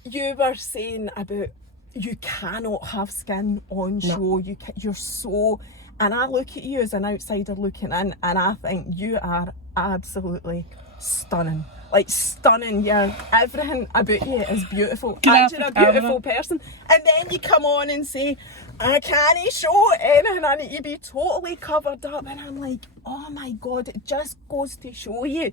you were saying about you cannot have skin on show. You're so, and I look at you as an outsider looking in, and I think you are absolutely stunning. Like, stunning. Yeah, everything about you is beautiful. And you're a beautiful person. And then you come on and say, I can't show anything, I need to be totally covered up. And I'm like, oh my God, it just goes to show you.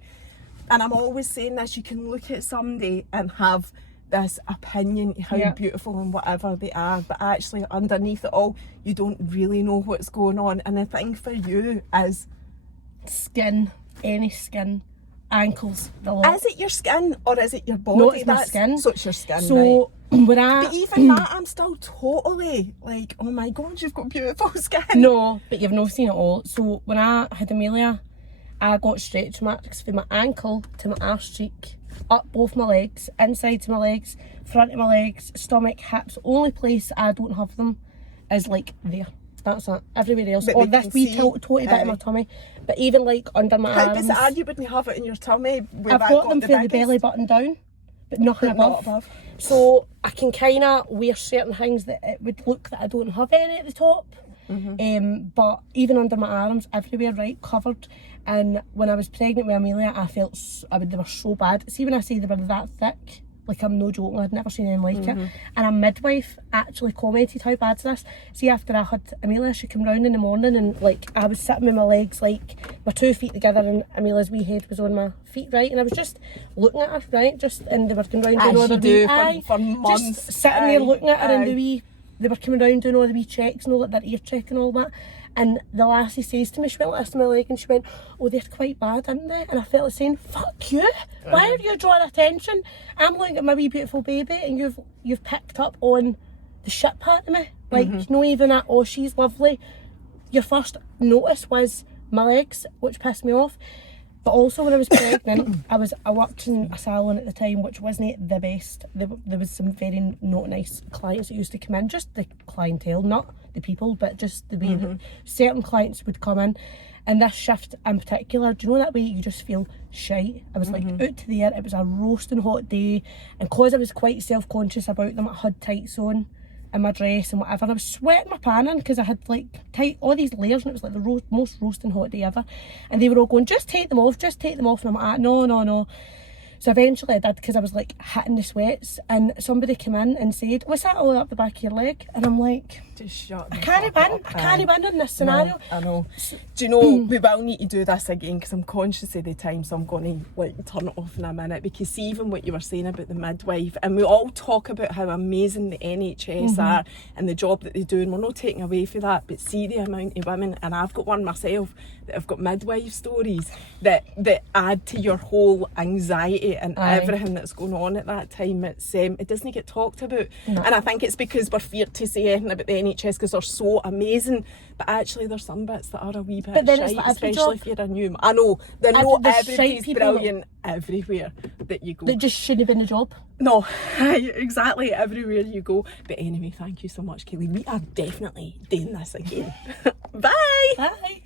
And I'm always saying this, you can look at somebody and have this opinion to how Yeah. beautiful and whatever they are, but actually underneath it all, you don't really know what's going on. And the thing for you is Skin, any skin, ankles, the lot. it your skin or is it your body? No, it's my skin. So it's your skin, right? So when I... But even that, I'm still totally like, oh my God, you've got beautiful skin. No, but you've not seen it all. So when I had Amelia, I got stretch marks from my ankle to my arse cheek, up both my legs, inside to my legs, front of my legs, stomach, hips. Only place I don't have them is like there. That's it. Everywhere else. But Or they this can wee see, toty bit in my tummy. But even like under my How arms. bizarre you wouldn't have it in your tummy. Where I've that got them the for the biggest, belly button down, but nothing but not above. above. So I can kind of wear certain things that it would look that I don't have any at the top. But even under my arms, everywhere, right, covered. And when I was pregnant with Amelia, I felt they were so bad. See, when I say they were that thick, like I'm no joking, I'd never seen anything like it. And a midwife actually commented how bad's this. See, after I had Amelia, she came round in the morning and like I was sitting with my legs, like my 2 feet together, and Amelia's wee head was on my feet, right? And I was just looking at her, right? And they were coming round doing all the wee, for months. just sitting there looking at her and aye. they were coming round doing all the wee checks and all that, their ear check and all that. And the lassie says to me, she went like this to my leg and she went, oh, they're quite bad, aren't they? And I felt like saying, fuck you, why are you drawing attention? I'm looking at my wee beautiful baby and you've picked up on the shit part of me. Like, not even at, oh, she's lovely. Your first notice was my legs, which pissed me off. But also when I was pregnant, I worked in a salon at the time, which wasn't the best. There was some very not nice clients that used to come in, just the clientele, not the people, but just the way that certain clients would come in. And this shift in particular, do you know that way you just feel shite? I was like out to the air, it was a roasting hot day, and because I was quite self-conscious about them, I had tights on in my dress and whatever. I was sweating my pan in because I had like all these layers, and it was like the most roasting hot day ever. And they were all going, just take them off. And I'm like, no. So eventually I did, because I was like hitting the sweats, and somebody came in and said, what's that all up the back of your leg? And I'm like, Just shut I can't win in this scenario. No, I know. Do you know, we will need to do this again because I'm conscious of the time, so I'm going to like turn it off in a minute. Because see, even what you were saying about the midwife, and we all talk about how amazing the NHS are and the job that they do, and we're not taking away for that, but see the amount of women, and I've got one myself, that have got midwife stories that add to your whole anxiety and everything that's going on at that time. It doesn't get talked about. No. And I think it's because we're feared to say anything about the NHS because they're so amazing, but actually there's some bits that are a wee bit shite, like especially if you're a new. I know they're not everybody's brilliant everywhere that you go. That just shouldn't have been the job. No, exactly, everywhere you go. But anyway, thank you so much, Kayleigh. We are definitely doing this again. Bye. Bye.